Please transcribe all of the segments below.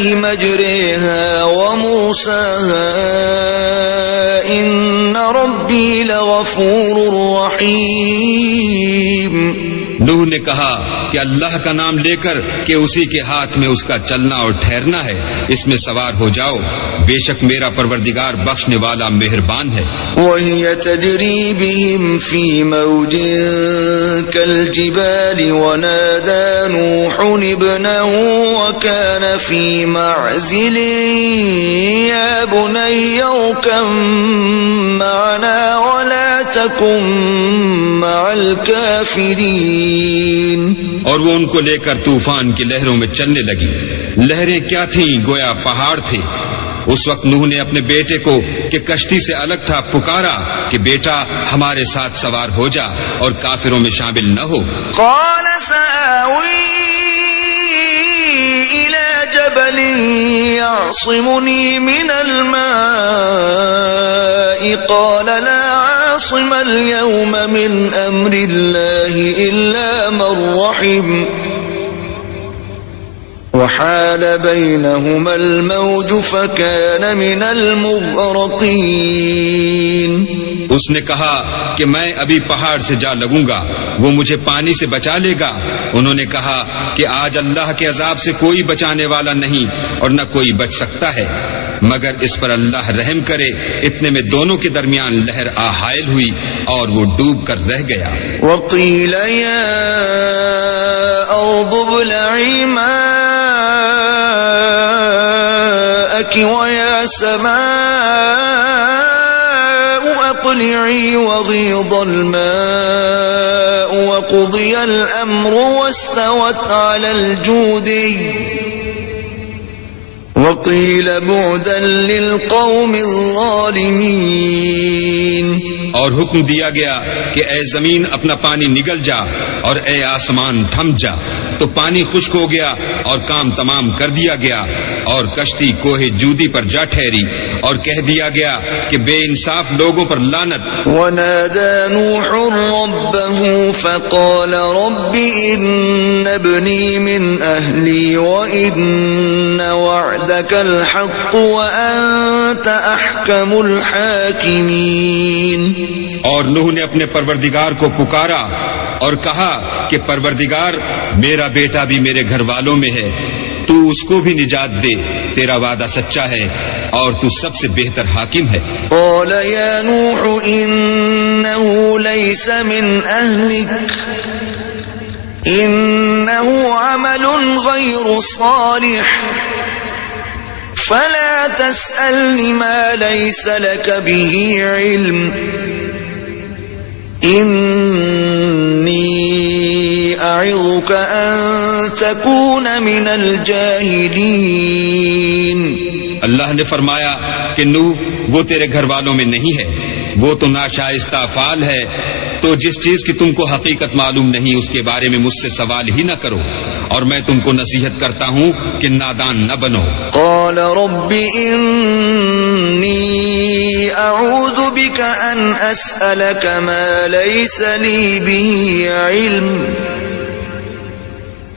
الله مجريها ومرساها إن ربي لغفور رحيم. نوح نے کہا کہ اللہ کا نام لے کر کہ اسی کے ہاتھ میں اس کا چلنا اور ٹھہرنا ہے، اس میں سوار ہو جاؤ، بے شک میرا پروردگار بخشنے والا مہربان ہے. وهي تجري بهم في موج كالجبال ونادى نوح ابنه وكان في معزل يا بني اركب معنا ولا تكن مع الكافرين. اور وہ ان کو لے کر طوفان کی لہروں میں چلنے لگی. لہریں کیا تھیں؟ گویا پہاڑ تھے. اس وقت نوح نے اپنے بیٹے کو کہ کشتی سے الگ تھا پکارا کہ بیٹا ہمارے ساتھ سوار ہو جا اور کافروں میں شامل نہ ہو. قال سآوي إلى جبل يعصمني من الماء قال لا عاصم اليوم من أمر الله إلا من رحم وحال بينهما الموج فكان من المغرقين. اس نے کہا کہ میں ابھی پہاڑ سے جا لگوں گا، وہ مجھے پانی سے بچا لے گا. انہوں نے کہا کہ آج اللہ کے عذاب سے کوئی بچانے والا نہیں اور نہ کوئی بچ سکتا ہے مگر اس پر اللہ رحم کرے. اتنے میں دونوں کے درمیان لہر حائل ہوئی اور وہ ڈوب کر رہ گیا. وقيل يا أرض ابلعي ماءك ويا سماء أقلعي وغيض الماء وقضي الأمر واستوت على الجودي وقيل بعدا للقوم الظالمين. اور حکم دیا گیا کہ اے زمین اپنا پانی نگل جا اور اے آسمان تھم جا. تو پانی خشک ہو گیا اور کام تمام کر دیا گیا اور کشتی کوہ جودی پر جا ٹھہری اور کہہ دیا گیا کہ بے انصاف لوگوں پر لعنت. ونادى نوح ربه فقال رب إن ابني من أهلي وإن وعدك الحق وأنت أحكم الحاكمين. اور نوح نے اپنے پروردگار کو پکارا اور کہا کہ پروردگار میرا بیٹا بھی میرے گھر والوں میں ہے، تو اس کو بھی نجات دے، تیرا وعدہ سچا ہے اور تو سب سے بہتر حاکم ہے. قال يا نوح إنه ليس من أهلك إنه عمل غير صالح فلا تسألني ما ليس لك به علم إني أعظك أن تكون من الجاهلين. اللہ نے فرمایا کہ نوح وہ تیرے گھر والوں میں نہیں ہے، وہ تو ناشائستہ افعال ہے، تو جس چیز کی تم کو حقیقت معلوم نہیں اس کے بارے میں مجھ سے سوال ہی نہ کرو، اور میں تم کو نصیحت کرتا ہوں کہ نادان نہ بنو. قال رب إني أعوذ بك أن أسألك ما ليس لي به علم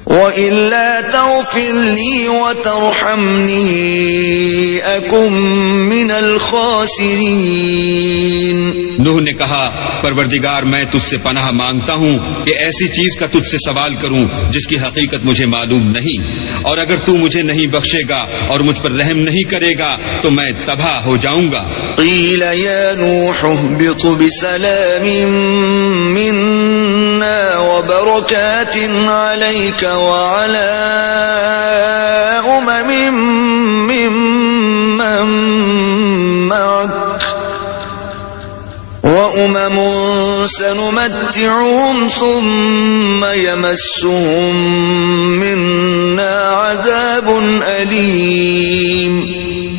وإلا تغفر لي وترحمني أكن من الخاسرين. نوح نے کہا پروردگار میں تجھ سے پناہ مانگتا ہوں کہ ایسی چیز کا تجھ سے سوال کروں جس کی حقیقت مجھے معلوم نہیں، اور اگر تو مجھے نہیں بخشے گا اور مجھ پر رحم نہیں کرے گا تو میں تباہ ہو جاؤں گا. قیل یا نوح اهبط بسلام منا وبركات عليك وعلى ممن معك وأمم سنمتعهم ثم يمسهم منا عذاب أليم.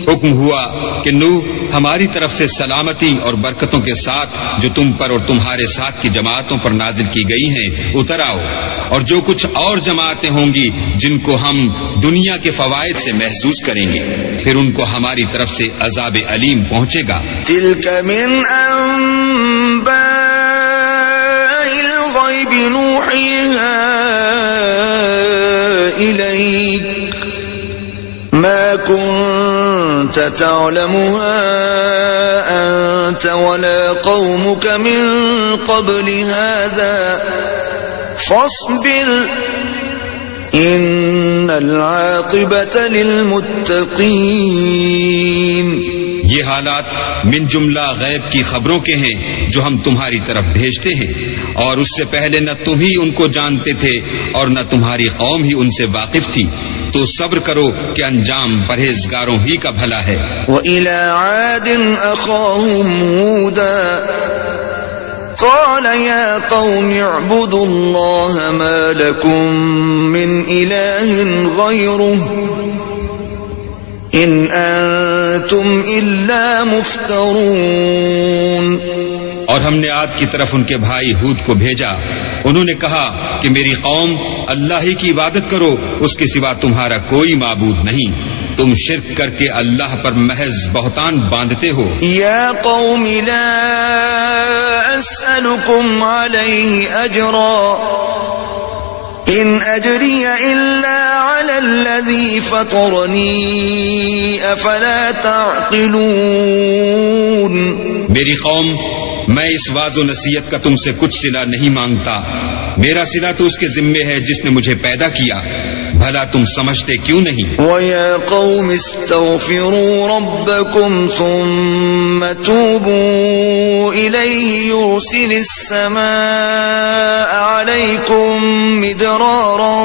حکم ہوا کہ نوح ہماری طرف سے سلامتی اور برکتوں کے ساتھ جو تم پر اور تمہارے ساتھ کی جماعتوں پر نازل کی گئی ہیں اتر آؤ، اور جو کچھ اور جماعتیں ہوں گی جن کو ہم دنیا کے فوائد سے محسوس کریں گے پھر ان کو ہماری طرف سے عذاب علیم پہنچے گا. تلك من أنباء الغيب نوحيها إليك ما كنت تعلمها أنت ولا قومك من قبل هذا فاصبر إن العاقبة للمتقين. یہ حالات من جملہ غیب کی خبروں کے ہیں جو ہم تمہاری طرف بھیجتے ہیں، اور اس سے پہلے نہ تم ہی ان کو جانتے تھے اور نہ تمہاری قوم ہی ان سے واقف تھی، تو صبر کرو کہ انجام پرہیزگاروں ہی کا بھلا ہے. وَإِلَى عَادٍ أَخَاهُمْ هُودًا قَالَ يَا قَوْمِ اعْبُدُوا اللَّهَ مَا لَكُمْ مِنْ إِلَٰهٍ غَيْرُهُ إِنْ أَنْتُمْ إِلَّا مُفْتَرُونَ. اور ہم نے عاد کی طرف ان کے بھائی ہود کو بھیجا، انہوں نے کہا کہ میری قوم اللہ ہی کی عبادت کرو، اس کے سوا تمہارا کوئی معبود نہیں، تم شرک کر کے اللہ پر محض بہتان باندھتے ہو. یا قوم لا اسألكم علیہ اجرا ان اجری الا علی الذی فطرنی افلا تعقلون. میری قوم، میں اس واعظ و نصیحت کا تم سے کچھ صلہ نہیں مانگتا، میرا صلہ تو اس کے ذمے ہے جس نے مجھے پیدا کیا، بھلا تم سمجھتے کیوں نہیں؟ وَيَا قَوْمِ اسْتَغْفِرُوا رَبَّكُمْ ثُمَّ تُوبُوا إِلَيْهِ يُرْسِلِ السَّمَاءَ عَلَيْكُمْ مِدْرَارًا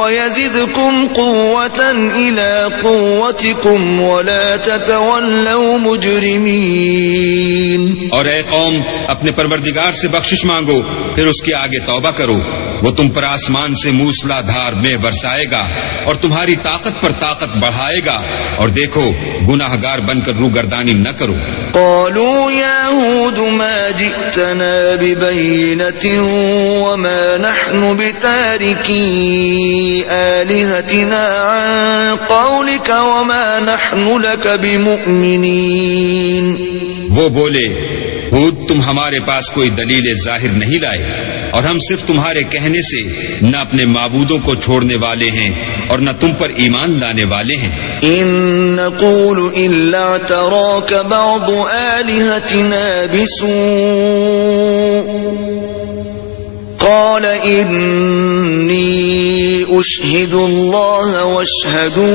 وَيَزِدْكُمْ قُوَّةً إِلَى قُوَّتِكُمْ وَلَا تَتَوَلَّوْا مُجْرِمِينَ. اور اے قوم، اپنے پروردگار سے بخشش مانگو، پھر اس کے آگے توبہ کرو، وہ تم پر آسمان سے موسلا دھار میں برسائے گا اور تمہاری طاقت پر طاقت بڑھائے گا، اور دیکھو گناہ گار بن کر روگردانی نہ کرو. قالوا يا هود ما جئتنا ببينة وما نحن بتاركي آلهتنا عن قولك وما نحن لك بمؤمنين. وہ بولے، ہود تم ہمارے پاس کوئی دلیل ظاہر نہیں لائے، اور ہم صرف تمہارے کہنے سے نہ اپنے معبودوں کو چھوڑنے والے ہیں اور نہ تم پر ایمان لانے والے ہیں. ان نقول الا اعتراك بعض آلهتنا بسوء قال انی اشهد الله واشهدوا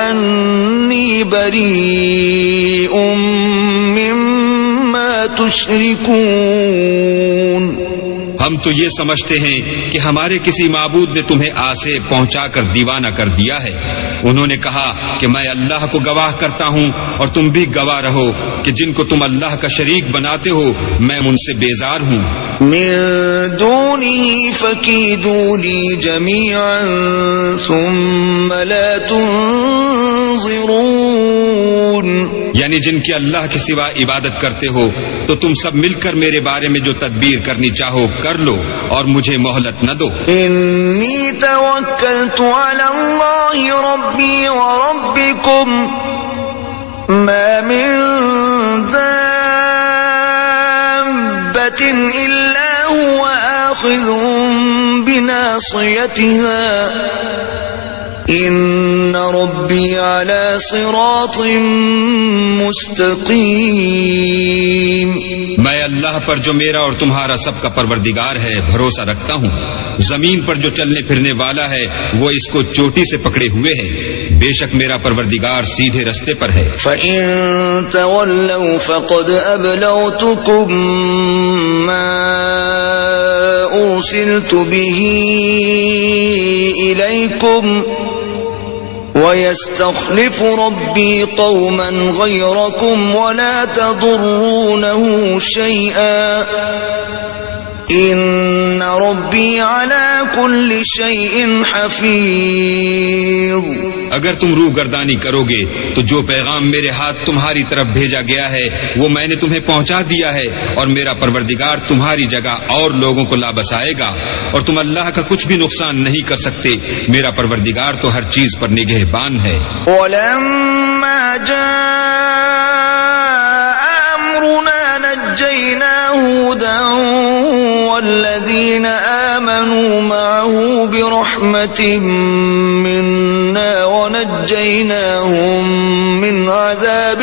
انی بریء مما تشركون. ہم تو یہ سمجھتے ہیں کہ ہمارے کسی معبود نے تمہیں آسے پہنچا کر دیوانہ کر دیا ہے. انہوں نے کہا کہ میں اللہ کو گواہ کرتا ہوں اور تم بھی گواہ رہو کہ جن کو تم اللہ کا شریک بناتے ہو میں ان سے بیزار ہوں. من دونه فكيدوني جميعا ثم لا تنظرون. یعنی جن کی اللہ کے سوا عبادت کرتے ہو تو تم سب مل کر میرے بارے میں جو تدبیر کرنی چاہو کر لو اور مجھے مہلت نہ دو. انی توکلت علی اللہ ربی وربکم ما من دابۃ الا هو آخذ بناصیتها ان ربی علی صراط مستقیم. میں اللہ پر جو میرا اور تمہارا سب کا پروردگار ہے بھروسہ رکھتا ہوں. زمین پر جو چلنے پھرنے والا ہے وہ اس کو چوٹی سے پکڑے ہوئے ہے. بے شک میرا پروردگار سیدھے رستے پر ہے. فَإِن تَوَلَّوْا فَقَدْ أَبْلَغْتُكُم مَّا أُرْسِلْتُ بِهِ إِلَيْكُمْ وَيَسْتَخْلِفُ رَبِّي قَوْمًا غَيْرَكُمْ وَلَا تَضُرُّونَهُ شَيْئًا إِنَّ رَبِّي عَلَى كُلِّ شَيْءٍ حَفِيظٌ. اگر تم روح گردانی کرو گے تو جو پیغام میرے ہاتھ تمہاری طرف بھیجا گیا ہے وہ میں نے تمہیں پہنچا دیا ہے، اور میرا پروردگار تمہاری جگہ اور لوگوں کو لا بسائے گا، اور تم اللہ کا کچھ بھی نقصان نہیں کر سکتے. میرا پروردگار تو ہر چیز پر نگہبان ہے. وَلَمَّا جَاءَ أَمْرُنَا نَجَّيْنَا هُودًا وَالَّذِينَ آمَنُوا مَعَهُ بِرَحْمَةٍ مِّنَّا ونجيناهم من عذاب